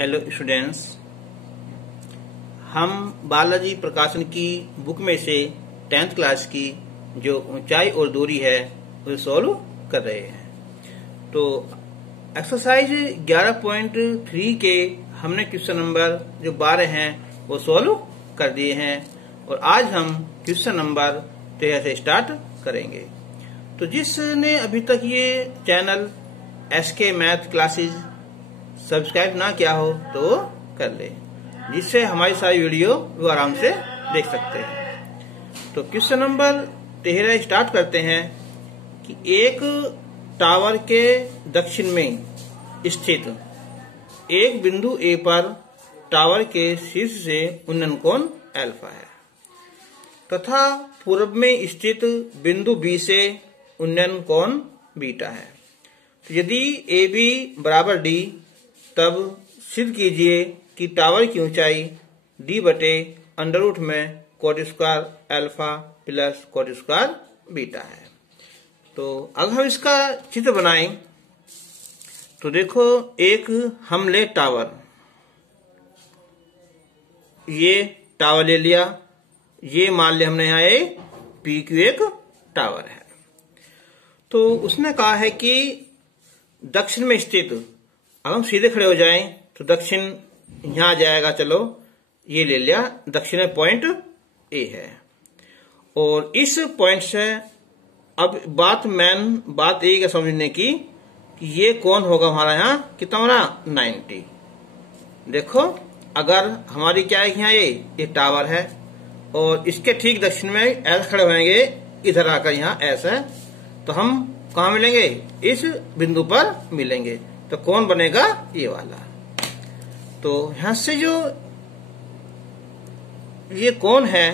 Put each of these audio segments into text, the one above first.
Hello students, हम बालाजी प्रकाशन की बुक में से 10th क्लास की जो ऊंचाई और दूरी है उसे सॉल्व कर रहे हैं। तो एक्सरसाइज 11.3 के हमने क्वेश्चन नंबर जो 12 हैं वो सॉल्व कर दिए हैं और आज हम क्वेश्चन नंबर 13 से स्टार्ट करेंगे। तो जिसने अभी तक ये channel SK math classes subscribe ना किया हो तो कर ले, जिससे हमारी सारी वीडियो वो आराम से देख सकते हैं। तो क्वेश्चन नंबर 13 स्टार्ट करते हैं कि एक टावर के दक्षिण में स्थित एक बिंदु A पर टावर के शीर्ष से उन्नयन कोण अल्फा है तथा पूर्व में स्थित बिंदु B से उन्नयन कोण बीटा है। तो यदि AB बराबर D, तब सिद्ध कीजिए कि टावर की ऊंचाई D बटे अंडर में coat square alpha plus cot square beta है। तो अगर हम इसका चित्र बनाएं तो देखो, एक हम ले टावर, ये टावर ले लिया, ये मान लिया हमने यहाँ PQ एक टावर है। तो उसने कहा है कि दक्षिण में स्थित, अब हम सीधे खड़े हो जाएं तो दक्षिण यहां आ जाएगा। चलो ये ले लिया, दक्षिण में पॉइंट A है और इस पॉइंट से अब बात ये क्या समझने की कि ये कौन होगा हमारा यहाँ कितना हमारा 90। देखो, अगर हमारी क्या है यहाँ ये टावर है और इसके ठीक दक्षिण में ऐसे खड़े होंगे, इधर आकर यहाँ ऐसा है, तो हम कहाँ मिलेंगे? इस बिंदु पर मिलेंगे। तो कौन बनेगा? ये वाला। तो यहां से जो ये कौन है,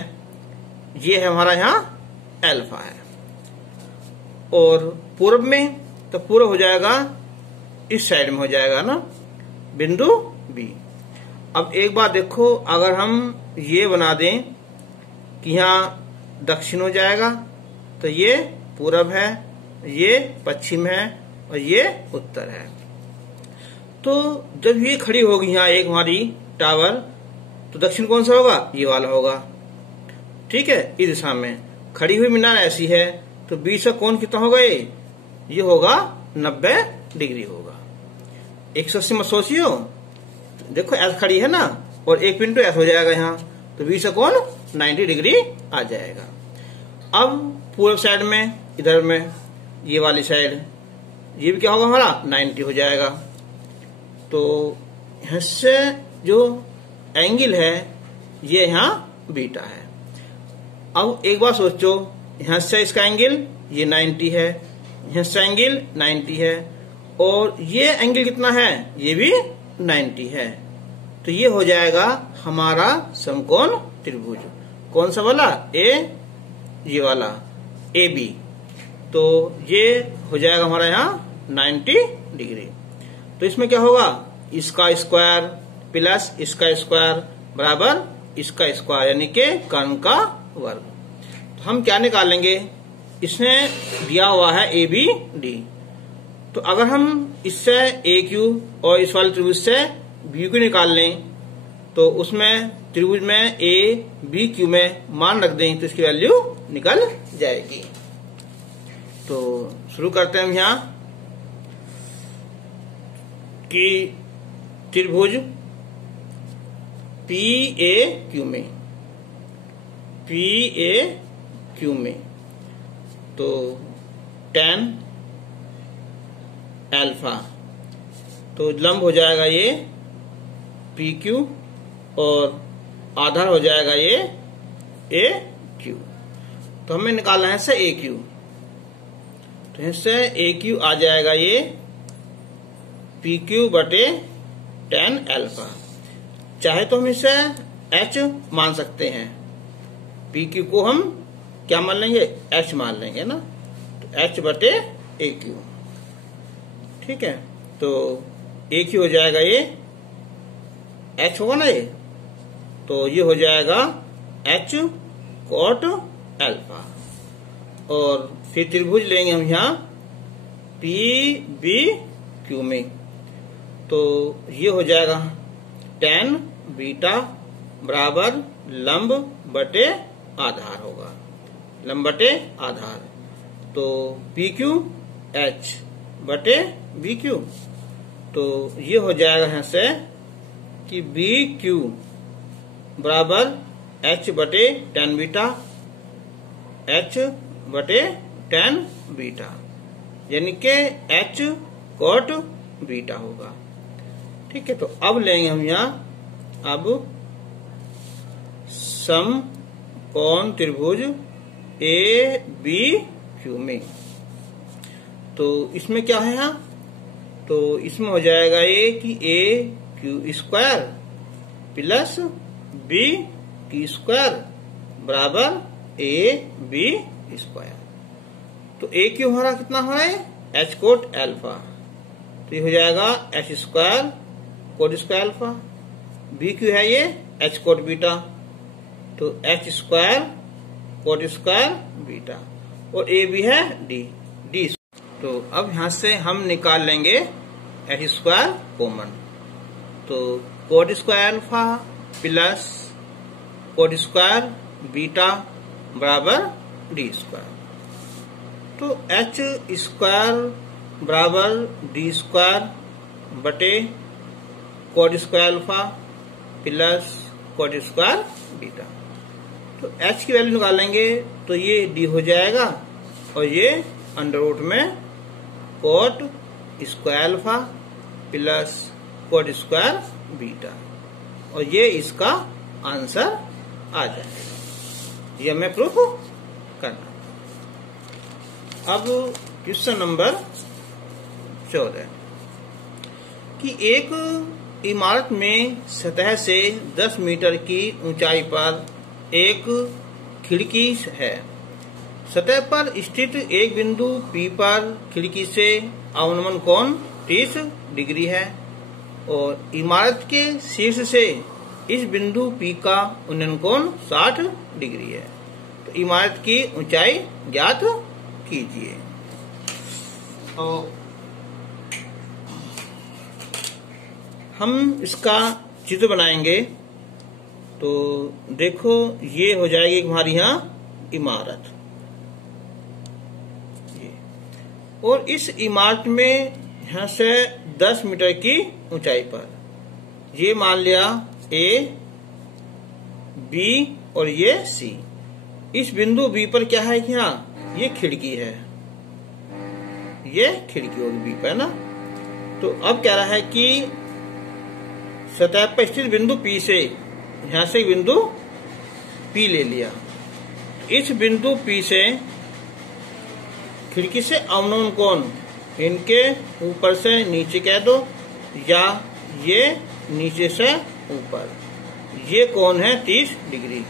ये है हमारा यहाँ अल्फा है और पूर्व में, तो पूर्व हो जाएगा इस साइड में हो जाएगा ना बिंदु B। अब एक बात देखो, अगर हम ये बना दें कि यहाँ दक्षिण हो जाएगा तो ये पूरब है, ये पश्चिम है और ये उत्तर है। तो जब ये खड़ी होगी यहाँ एक हमारी टावर, तो दक्षिण कौन सा होगा? ये वाला होगा। ठीक है, इस दिशा में खड़ी हुई मीनार ऐसी है, तो बीच का कोण कितना होगा? ये होगा 90 डिग्री होगा। 180 मत सोचियो, देखो ऐसे खड़ी है ना, और एक पिंटो ऐसा हो जाएगा यहाँ, तो बीच का कोण 90 डिग्री आ जाएगा। अब पूर्व साइड में, इधर में ये वाली साइड, ये भी क्या होगा हमारा 90 हो जाएगा। तो यहाँ से जो एंगल है ये यहाँ बीटा है। अब एक बार सोचो, यहाँ से इसका एंगल ये 90 है, यहाँ से एंगल 90 है और ये एंगल कितना है? ये भी 90 है। तो ये हो जाएगा हमारा समकोण त्रिभुज। कौन सा वाला? ये वाला AB। तो ये हो जाएगा हमारा यहाँ 90 डिग्री। तो इसमें क्या होगा? इसका स्क्वायर प्लस इसका स्क्वायर बराबर इसका स्क्वायर, यानी कि कर्ण का वर्ग। तो हम क्या निकालेंगे? इसने दिया हुआ है ABD। तो अगर हम इससे AQ और इस वाले त्रिभुज से BQ निकाल लें, तो उसमें त्रिभुज में ABQ में मान रख दें तो इसकी वैल्यू निकल जाएगी। तो शुरू करते हैं हम यहाँ कि त्रिभुज PAQ में तो tan अल्फा, तो लंब हो जाएगा ये PQ और आधार हो जाएगा ये AQ। तो हमें निकालना है से AQ, तो इससे AQ आ जाएगा ये PQ बटे tan अल्फा। चाहे तो हम इसे H मान सकते हैं, PQ को हम क्या मान लेंगे? H मान लेंगे ना, तो H बटे AQ। ठीक है, तो AQ हो जाएगा ये H होगा ना ये, तो ये हो जाएगा H कोट अल्फा। और फिर त्रिभुज लेंगे हम यहाँ PBQ में, तो ये हो जाएगा tan बीटा बराबर लंब बटे आधार होगा, लंब बटे आधार। तो पी क्यू एच बटे बी क्यू, तो ये हो जाएगा यहाँ से कि बी क्यू बराबर एच बटे tan बीटा, एच बटे tan बीटा, यानी के एच कॉट बीटा होगा। ठीक है, तो अब लेंगे हम यहाँ अब समकोण त्रिभुज ए बी क्यू में। तो इसमें क्या है यहाँ, तो इसमें हो जाएगा ये कि a q square plus b q square बराबर ए बी स्क्वायर। तो ए क्यू हमारा कितना हो रहा है, एच कोट एल्फा, तो ये हो जाएगा H square cot square alpha. B Q है ये एच कोट बीटा, तो H square cot square beta, और ए बी है डी डी। तो अब यहां से हम निकाल लेंगे एच स्क्वायर कॉमन, तो cot square alpha plus cot square beta बराबर डी स्क्वायर। तो एच स्क्वायर बराबर डी स्क्वायर बटे cot square alpha plus cot square beta. तो एच की वैल्यू निकालेंगे तो ये डी हो जाएगा, और ये अंडर रूट में coat square alpha plus cot square beta, और ये इसका आंसर आ जाएगा। ये हमें प्रूफ करना। अब क्वेश्चन नंबर 14 कि एक इमारत में सतह से 10 मीटर की ऊंचाई पर एक खिड़की है। सतह पर स्थित एक बिंदु P पर खिड़की से अवनमन कोण 30 डिग्री है, और इमारत के शीर्ष से इस बिंदु P का उन्नयन कोण 60 डिग्री है। तो इमारत की ऊंचाई ज्ञात कीजिए। तो हम इसका चित्र बनाएंगे। तो देखो ये हो जाएगी हमारी यहाँ इमारत, और इस इमारत में यहाँ से 10 मीटर की ऊंचाई पर ये मान लिया ए बी और ये सी। इस बिंदु बी पर क्या है कि यहाँ ये खिड़की है, ये खिड़की होगी बी पर ना। तो अब कह रहा है कि सतह पर स्थित बिंदु पी से, यहां से बिंदु पी ले लिया, इस बिंदु पी से खिड़की से अवनमन कोण इनके ऊपर से नीचे कह दो, या ये नीचे से ऊपर, ये कोण है 30 डिग्री।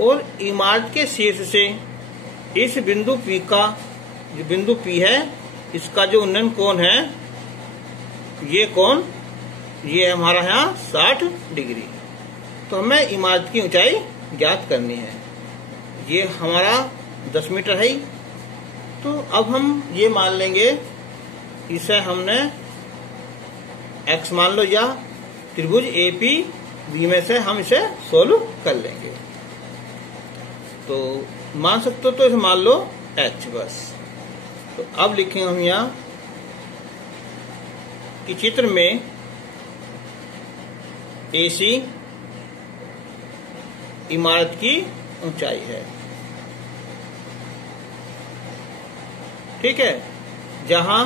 और इमारत के शीर्ष से इस बिंदु पी का, जो बिंदु पी है इसका जो उन्नयन कोण है, ये कोण ये हमारा यहाँ 60 डिग्री। तो हमें इमारत की ऊंचाई ज्ञात करनी है। ये हमारा 10 मीटर है। तो अब हम ये मान लेंगे, इसे हमने x मान लो, या त्रिभुज एपी बी में से हम इसे सोल्व कर लेंगे। तो मान सकते हो तो इसे मान लो h बस। तो अब लिखेंगे हम यहाँ कि चित्र में AC इमारत की ऊंचाई है, ठीक है, जहां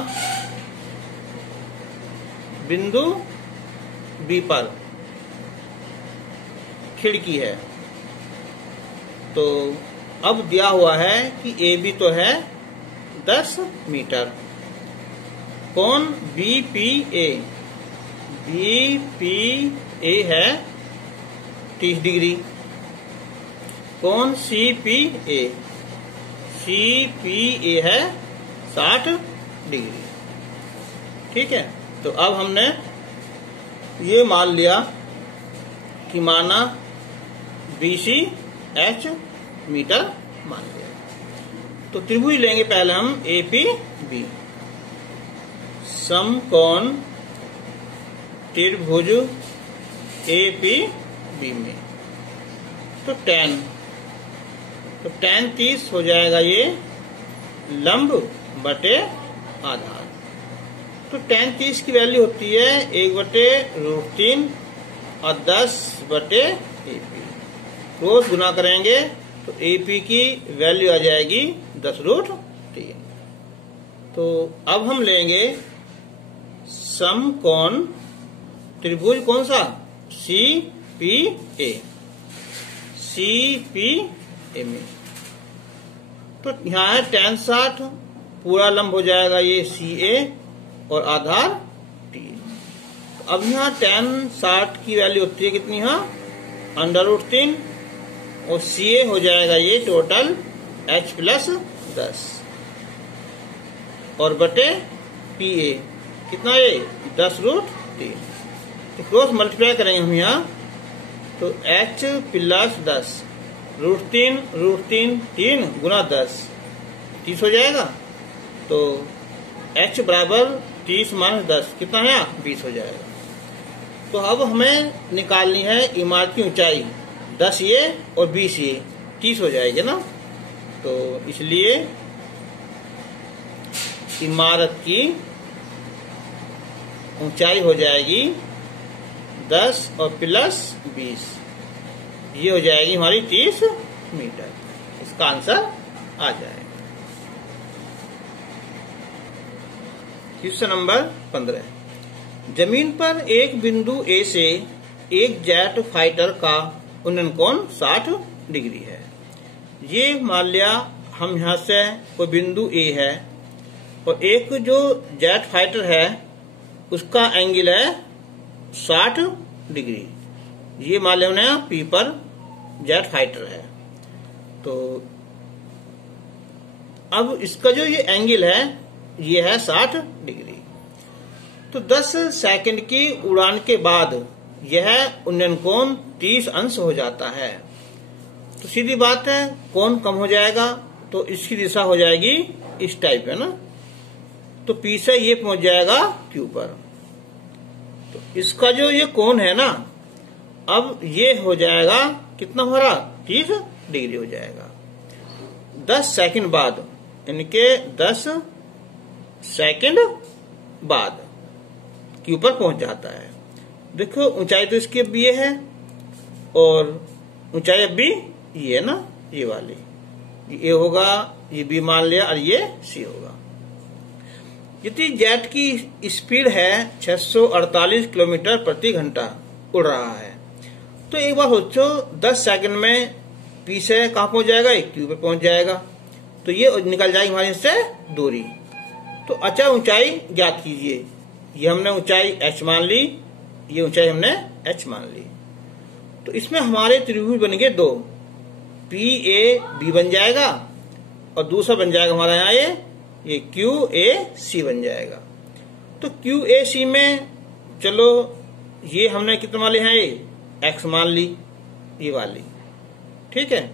बिंदु B पर खिड़की है। तो अब दिया हुआ है कि AB तो है 10 मीटर, कोण BPA, BPA है 30 डिग्री, कोण CPA, CPA है 60 डिग्री, ठीक है। तो अब हमने ये मान लिया कि माना BC H मीटर मान लिया। तो त्रिभुज लेंगे पहले हम APB, समकोण त्रिभुज AP B में। तो tan 30 हो जाएगा ये लंब बटे आधार। तो tan 30 की वैल्यू होती है 1/√3 और 10 बटे AP। रोज गुना करेंगे तो AP की वैल्यू आ जाएगी 10√3। तो अब हम लेंगे समकोण त्रिभुज कौन सा, CPA में। तो यहाँ है tan 60, पूरा लंब हो जाएगा ये CA और आधार T। अब यहाँ tan 60 की वैल्यू होती है कितनी, यहाँ √3 और CA हो जाएगा ये टोटल H + 10 और बटे PA कितना ये 10√3। तो क्रॉस मल्टीप्लाई करेंगे हम यहाँ तो H + 10 √3 3 गुना 10 30 हो जाएगा। तो H बराबर 30 - 10 कितना है 20 हो जाएगा। तो अब हमें निकालनी है इमारत की ऊंचाई 10 ये और 20 ये 30 हो जाएगी ना। तो इसलिए इमारत की ऊंचाई हो जाएगी 10 और +20, ये हो जाएगी हमारी 30 मीटर। इसका आंसर आ जाएगा। Question number 15। जमीन पर एक बिंदु A से एक जेट फाइटर का उन्नयन कोण 60 डिग्री है। ये मान लिया हम यहाँ से कोई बिंदु A है और एक जो जेट फाइटर है उसका एंगल है 60 डिग्री। ये मान लिया हमने P पर जेट फाइटर है। तो अब इसका जो ये एंगल है ये है 60 डिग्री। तो 10 सेकंड की उड़ान के बाद यह उन्नयन कोण 30 अंश हो जाता है। तो सीधी बात है कोण कम हो जाएगा तो इसकी दिशा हो जाएगी इस टाइप है ना। तो P से ये पहुंच जाएगा Q पर। तो इसका जो ये कोण है ना अब ये हो जाएगा कितना हो रहा 30 डिग्री हो जाएगा। 10 सेकंड बाद यानी के 10 सेकंड बाद Q पर पहुंच जाता है। देखो ऊंचाई तो इसकी अब ये है और ऊंचाई अब भी ये है ना, ये वाली ये होगा, ये B मान लिया और ये C होगा। यदि जेट की स्पीड है 648 किलोमीटर प्रति घंटा उड़ रहा है तो एक बार सोचो 10 सेकंड में P से कहां पहुंच जाएगा Q पर पहुंच जाएगा। तो ये निकल जाएगी हमारे से दूरी। तो अच्छा ऊंचाई ज्ञात कीजिए। ये हमने ऊंचाई H मान ली, ये ऊंचाई हमने H मान ली। तो इसमें हमारे त्रिभुज बनेंगे दो, PAB बन जाएगा और दूसरा बन जाएगा हमारा यहाँ ये QAC बन जाएगा। तो QAC में चलो ये हमने कितने वाले हैं ये X मान ली, ये वाली ठीक है।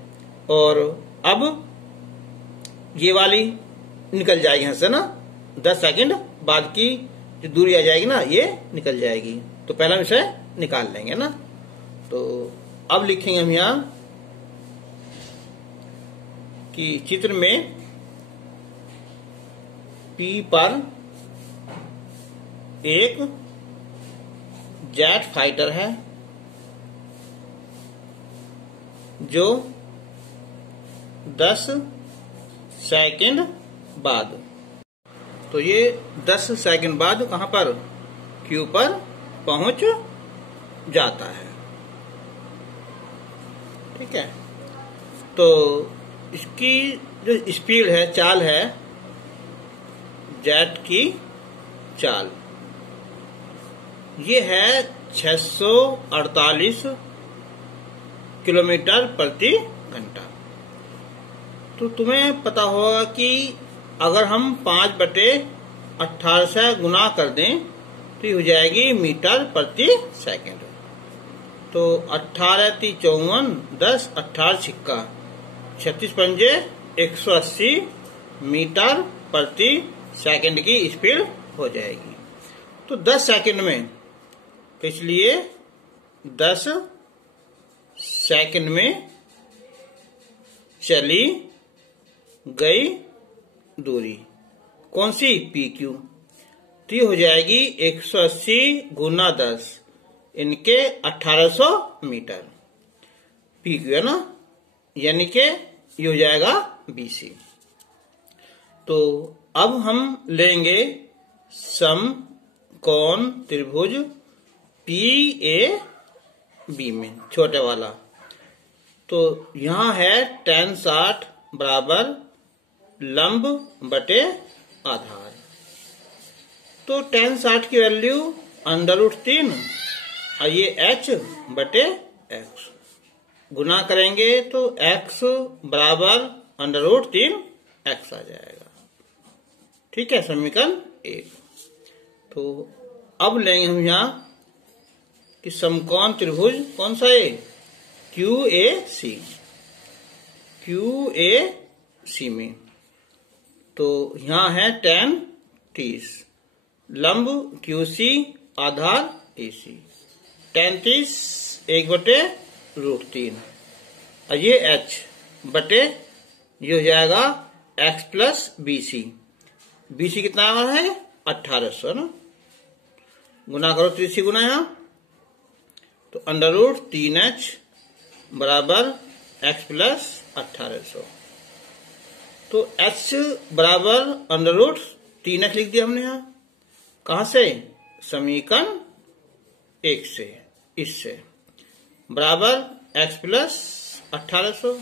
और अब ये वाली निकल जाएगी यहाँ से ना, 10 सेकंड बाद की जो दूरी आ जाएगी ना ये निकल जाएगी। तो पहला हम इसे निकाल लेंगे ना। तो अब लिखेंगे हम यहाँ कि चित्र में P पर एक जेट फाइटर है जो 10 सेकंड बाद, तो ये 10 सेकंड बाद कहां पर Q पर पहुंच जाता है ठीक है। तो इसकी जो स्पीड है, चाल है, जेट की चाल ये है 648 किलोमीटर प्रति घंटा। तो तुम्हें पता होगा कि अगर हम 5/18 से गुना कर दें तो ये हो जाएगी मीटर प्रति सेकंड। तो 18 × 54, 10 18 छिक्का 36 पंजे 180 मीटर प्रति सेकंड की स्पीड हो जाएगी। तो 10 सेकंड में, तो इसलिए 10 सेकंड में चली गई दूरी कौन सी? PQ। तो ये हो जाएगी 180 गुना 10 इनके 1800 मीटर। PQ है ना, यानी कि ये हो जाएगा BC। तो अब हम लेंगे समकोण त्रिभुज PAB में छोटे वाला। तो यहां है tan 60 बराबर लंब बटे आधार। तो tan 60 की वैल्यू √3 और ये h बटे x गुना करेंगे तो x बराबर √3 x आ जाएगा। ठीक है, समीकरण 1। तो अब लेंगे हम यहां कि समकोण त्रिभुज कौन सा है? QAC। QAC में तो यहां है tan 30 लंब QC आधार AC। tan 30 1 बटे √3 और ये h बटे ये हो जाएगा x प्लस BC। BC कितना आ रहा है? 1800 ना, गुना करो 30 गुना यहां तो √3h बराबर x प्लस 1800। तो h बराबर √3h लिख दिया हमने यहां। कहां से? समीकरण 1 से, इससे बराबर x प्लस 1800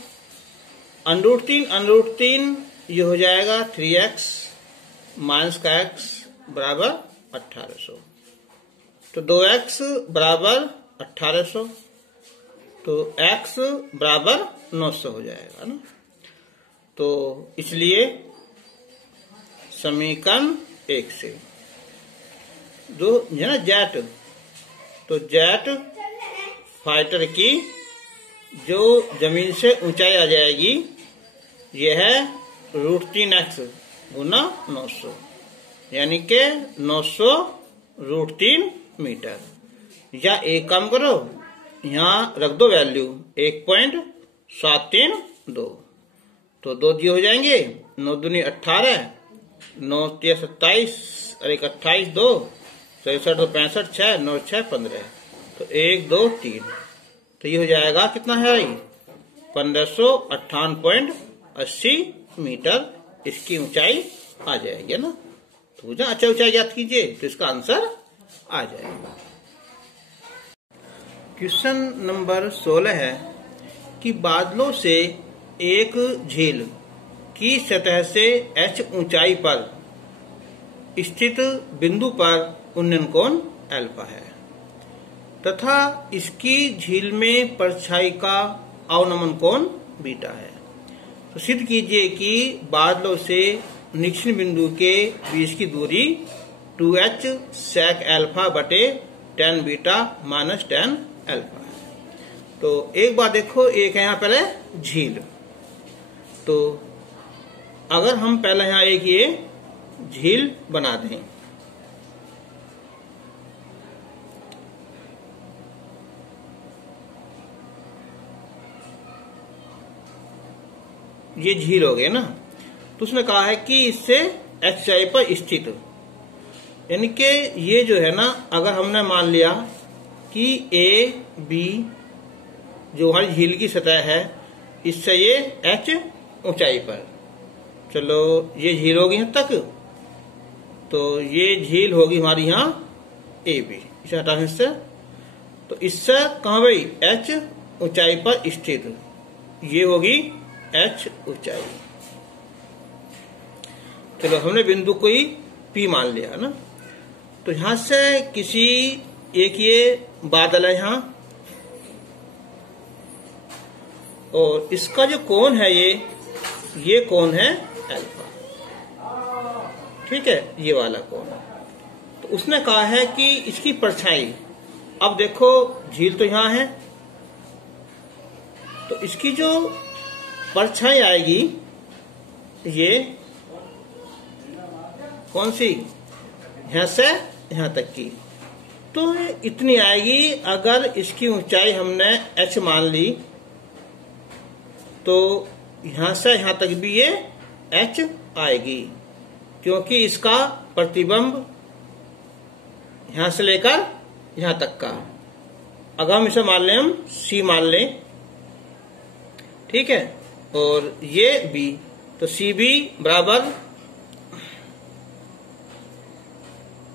√3 ये हो जाएगा 3x माइनस का x बराबर 1800। तो 2x बराबर 1800 तो x बराबर 900 हो जाएगा ना। तो इसलिए समीकरण 1 से जो है ना जेट, तो जेट फाइटर की जो जमीन से ऊंचाई आ जाएगी यह है √3x गुना 900 यानी के 900 √3 मीटर। या एक काम करो, यहाँ रख दो वैल्यू 1.732 तो 2 दिए हो जाएंगे, 9 दूनी 18, 9 3 27 और 1 28 2 63 2 65 6 9 6 15 तो 1 2 3 तो ये हो जाएगा कितना है? 1558.80 मीटर इसकी ऊंचाई आ जाएगी ना। तो अच्छा ऊंचाई याद कीजिए तो इसका आंसर आ जाएगा। क्वेश्चन नंबर 16 है कि बादलों से एक झील की सतह से h ऊंचाई पर स्थित बिंदु पर उन्नयन कोण अल्फा है तथा इसकी झील में परछाई का अवनमन कोण बीटा है। तो सिद्ध कीजिए कि बादलों से निरीक्षण बिंदु के बीच की दूरी 2h sec अल्फा बटे tan beta minus tan alpha है। तो एक बात देखो, एक है यहाँ पहले झील, तो अगर हम पहले यहाँ एक ये झील बना दें, ये झील हो गई ना, तो उसने कहा है कि इससे h ऊंचाई पर स्थित, यानी कि ये जो है ना, अगर हमने मान लिया कि A B जो हमारी झील की सतह है इससे ये h ऊंचाई पर, चलो ये झील होगी यहाँ तक, तो ये झील होगी हमारी यहाँ AB, इसे हटाने से, तो इससे कहाँ भाई h ऊंचाई पर स्थित, ये होगी h ऊंचाई। चलो हमने बिंदु को ही P मान लिया ना, तो यहां से किसी एक ये बादल है यहाँ, और इसका जो कोण है ये कोण है अल्फा, ठीक है, ये वाला कोण। तो उसने कहा है कि इसकी परछाई, अब देखो झील तो यहाँ है, तो इसकी जो परछाई आएगी ये कौन सी, यहां से यहां तक की, तो इतनी आएगी। अगर इसकी ऊंचाई हमने h मान ली तो यहां से यहां तक भी ये h आएगी, क्योंकि इसका प्रतिबिंब यहां से लेकर यहां तक का, अगर हम इसे मान लें, हम c मान लें, ठीक है, और ये b, तो सी बी बराबर,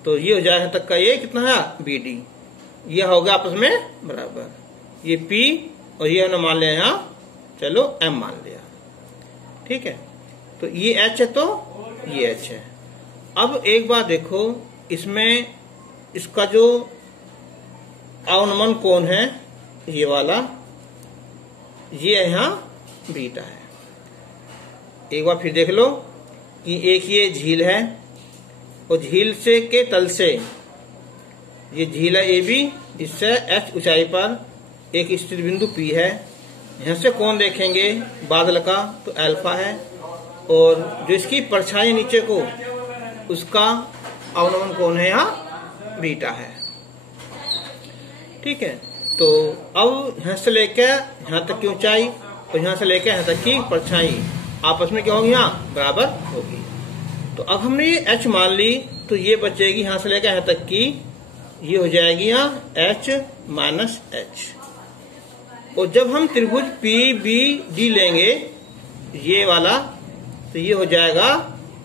तो ये हो जाएगा तक का, ये कितना है बी डी, ये हो गया आपस में बराबर, ये P और ये हमने मान लिया यहाँ, चलो M मान लिया, ठीक है। तो ये H है तो ये H है। अब एक बात देखो, इसमें इसका जो अवनमन कोण है ये वाला, ये यहाँ बीटा है। एक बार फिर देख लो कि एक ये झील है और झील से के तल से, ये झील है AB, इससे H ऊंचाई पर एक स्थिर बिंदु P है। यहां से कोण देखेंगे बादल का तो अल्फा है, और जो इसकी परछाई नीचे को, उसका अवनमन कोण है यहाँ बीटा है, ठीक है। तो अब यहां से लेकर यहां तक की ऊंचाई और यहां से लेकर यहां तक की परछाई आपस में क्या होगी, यहाँ बराबर होगी। तो अब हमने ये H मान ली, तो ये बचेगी यहां से लेकर यहां तक की, ये हो जाएगी यहाँ H माइनस H। और जब हम त्रिभुज PBD लेंगे ये वाला, तो ये हो जाएगा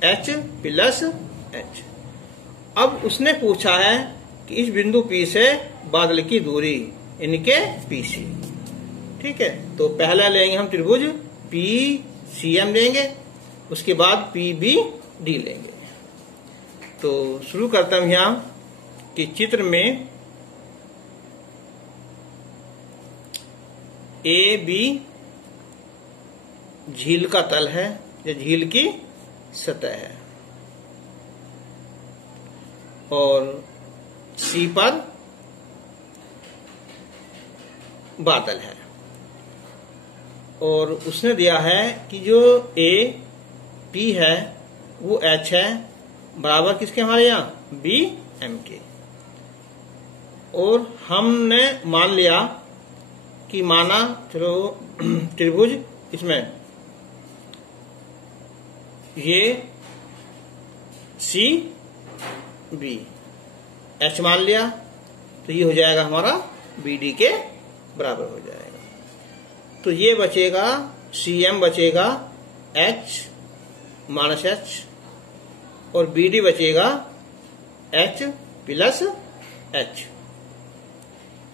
H प्लस H। अब उसने पूछा है कि इस बिंदु P से बादल की दूरी, इनके PC, ठीक है। तो पहला लेंगे हम त्रिभुज PCM लेंगे, उसके बाद PBD लेंगे। तो शुरू करता हूं यहाँ कि चित्र में AB झील का तल है, या झील की सतह है, और C पर बादल है, और उसने दिया है कि जो AP है वो H है, बराबर किसके हमारे यहाँ BM के। और हमने मान लिया कि माना, चलो त्रिभुज इसमें ये CB H मान लिया, तो ये हो जाएगा हमारा BD के बराबर हो जाएगा। तो ये बचेगा CM बचेगा H माइनस H, और BD बचेगा H प्लस H।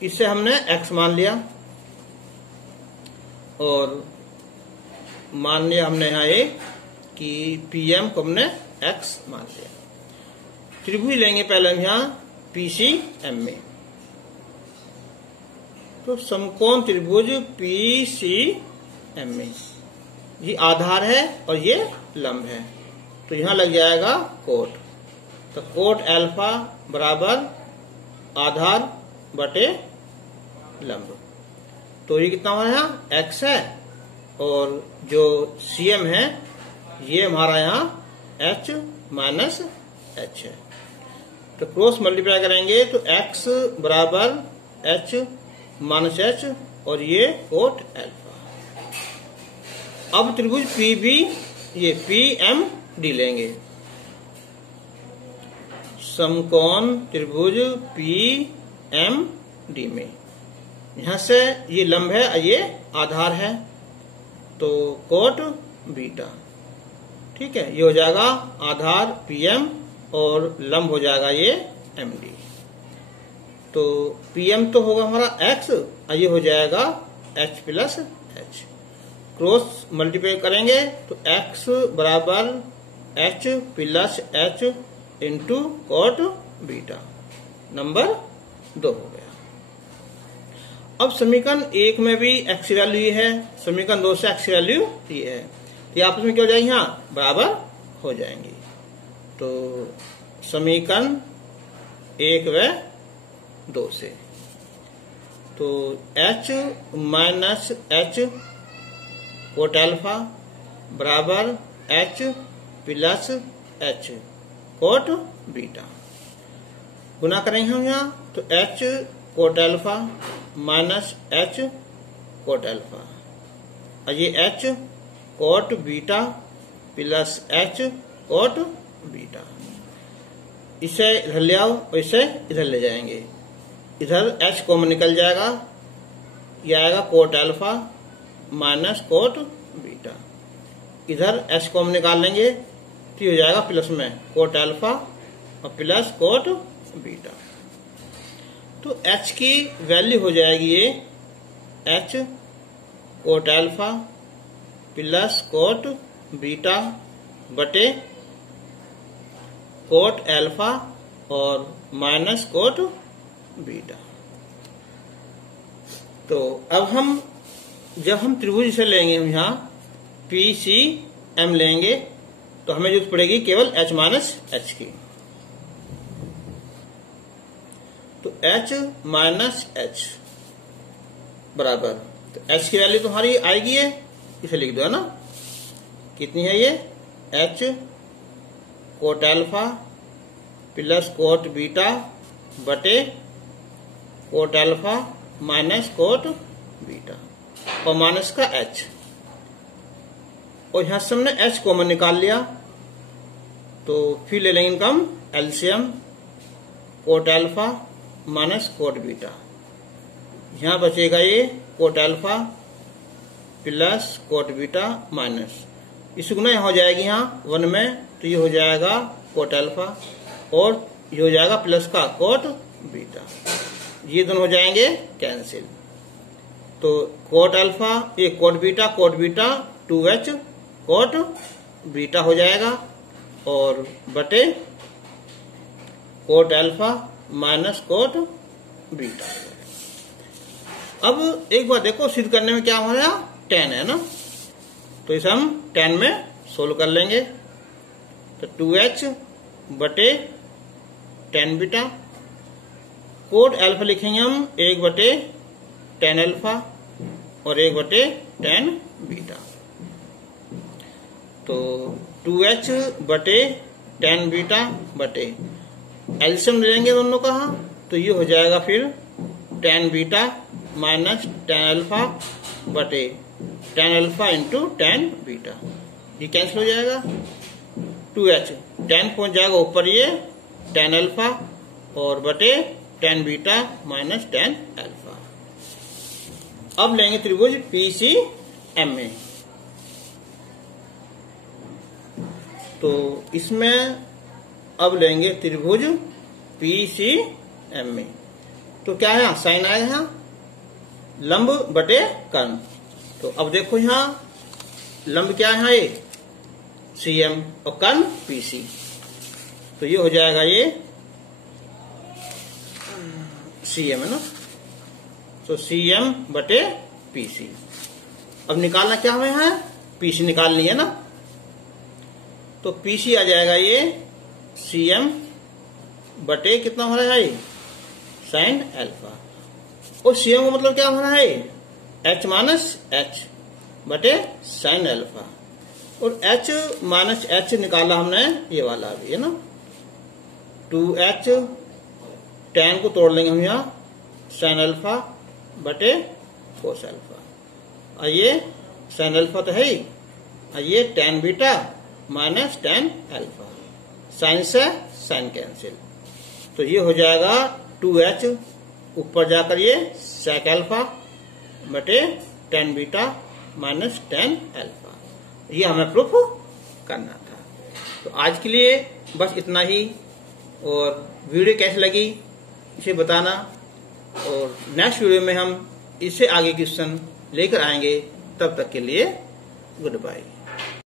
इससे हमने X मान लिया, और मान लिया हमने यहाँ ये कि PM को हमने X मान लिया। त्रिभुज लेंगे पहले हम यहाँ PCM में, तो समकोण त्रिभुज PCM में ये आधार है और ये लंब है, तो यहां लग जाएगा कोट। तो कोट अल्फा बराबर आधार बटे लंब, तो ये कितना हमारा यहाँ X है, और जो CM है ये हमारा यहाँ H माइनस H है। तो क्रॉस मल्टीप्लाई करेंगे तो X बराबर H माइनस H, और ये कोट अल्फा। अब त्रिभुज PB ये PMD लेंगे, समकोण त्रिभुज PMD में यहां से ये लंब है, ये आधार है, तो कोट बीटा, ठीक है। ये हो जाएगा आधार PM और लंब हो जाएगा ये MD। तो PM तो होगा हमारा X, और ये हो जाएगा H plus H। Cross multiply करेंगे तो X बराबर H plus H into coat beta, number 2 हो गया। अब समीकरण 1 में भी X की वैल्यू ये है, समीकरण 2 से X की वैल्यू ये है, तो ये आपस में क्या हो जाएगी, यहाँ बराबर हो जाएंगी। तो समीकरण 1 व 2 से, तो H minus H cot alpha बराबर H plus H cot beta. गुना करेंगे हम यहाँ तो H cot alpha minus H cot alpha, और ये H cot beta plus H cot beta. इसे इधर ले आओ और इसे इधर ले जाएंगे, इधर एच कॉमन निकल जाएगा, यह आएगा coat alpha minus cot beta. इधर एच कॉमन निकाल लेंगे तो हो जाएगा प्लस में कोट अल्फा और प्लस कोट बीटा। तो एच की वैल्यू हो जाएगी ये H cot alpha plus cot beta बटे कोट अल्फा और माइनस कोट बीटा। तो अब जब हम त्रिभुज से लेंगे, हम यहाँ पी सी एम लेंगे तो हमें जरूरत पड़ेगी केवल एच माइनस एच की। तो एच माइनस एच बराबर, तो एच की वैल्यू तुम्हारी आएगी है, इसे लिख दो है ना, कितनी है ये H cot alpha plus cot beta बटे cot alpha minus cot beta और माइनस का एच, और यहां से हमने एच कॉमन निकाल लिया तो फिर ले लेंगे इनका हम LCM coat alpha minus cot beta. यहां बचेगा ये coat alpha plus cot beta minus, इस गुना यहां हो जाएगी यहाँ 1 में, तो ये हो जाएगा कोट अल्फा और ये हो जाएगा प्लस का कोट बीटा, ये दोनों हो जाएंगे कैंसिल। तो कोट अल्फा ये cot beta 2h cot beta हो जाएगा और बटे cot alpha minus cot beta. अब एक बार देखो, सिद्ध करने में क्या हमारे यहाँ 10 है ना, तो इसे हम 10 में सोल्व कर लेंगे। तो 2h बटे 10 बीटा, कोट अल्फा लिखेंगे हम 1 बटे 10 अल्फा और 1 बटे 10 बीटा। तो 2h बटे 10 बीटा बटे एलसीएम ले लेंगे दोनों का, तो ये हो जाएगा फिर 10 बीटा माइनस 10 अल्फा बटे 10 अल्फा इंटू 10 बीटा, ये कैंसिल हो जाएगा। 2h 10 पहुंच जाएगा ऊपर, ये 10 अल्फा और बटे 10 बीटा माइनस 10 अल्फा। अब लेंगे त्रिभुज पीसीएम में, तो इसमें अब लेंगे त्रिभुज पीसीएम में, तो क्या है साइन आएगा यहाँ लंब बटे कर्ण। तो अब देखो यहाँ लंब क्या है ये सीएम और कर्ण पीसी, तो ये हो जाएगा ये सीएम है ना, तो सीएम बटे पीसी। अब निकालना क्या हमें है, पीसी निकालनी है ना, तो पीसी आ जाएगा ये सीएम बटे कितना हो रहा है ये साइन अल्फा, और सीएम का मतलब क्या होना है एच माइनस एच बटे साइन अल्फा, और एच माइनस एच निकाला हमने ये वाला भी है ना, 2h 10 को तोड़ लेंगे हम यहाँ साइन अल्फा बटे कोस अल्फा, और ये साइन अल्फा तो है ही, और ये 10 बीटा माइनस 10 अल्फा, साइन से साइन कैंसिल, तो ये हो जाएगा 2h ऊपर जाकर ये सेक अल्फा बटे 10 बीटा माइनस 10 अल्फा, ये हमें प्रूफ करना था। तो आज के लिए बस इतना ही, और वीडियो कैसी लगी इसे बताना, और नेक्स्ट वीडियो में हम इससे आगे क्वेश्चन लेकर आएंगे। तब तक के लिए गुड बाय।